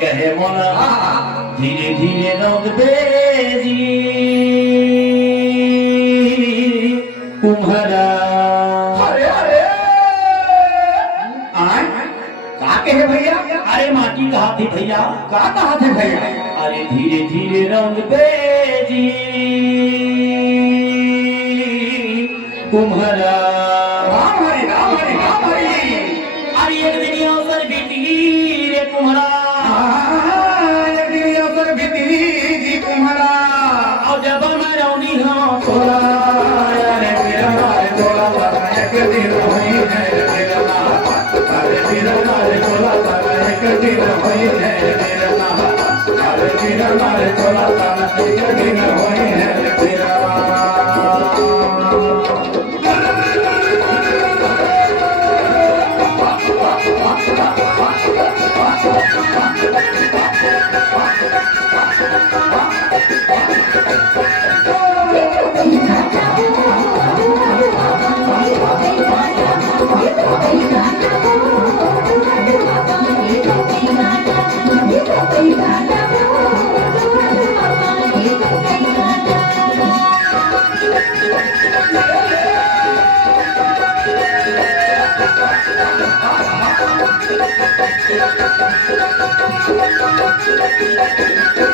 कहे मोना धीरे धीरे रंग बेजी तुम्हारा अरे अरे का कहे भैया? अरे माटी कहा थी भैया? का कहा थे भैया? अरे धीरे धीरे रंग बेजी तुम्हारा राम हरि राम हरि राम हरि। अरे एक दिन अवसर बीती रे तुम्हारा अवसर भीतरी जी तुम्हारा और जब मैं रौनी हाँ तोला रे मेरा रे तोला एक दिन होई है मेरा अरे मेरा रे तोला एक दिन होई है मेरा अरे मेरा रे तोला एक दिन होई है मेरा। Thank you.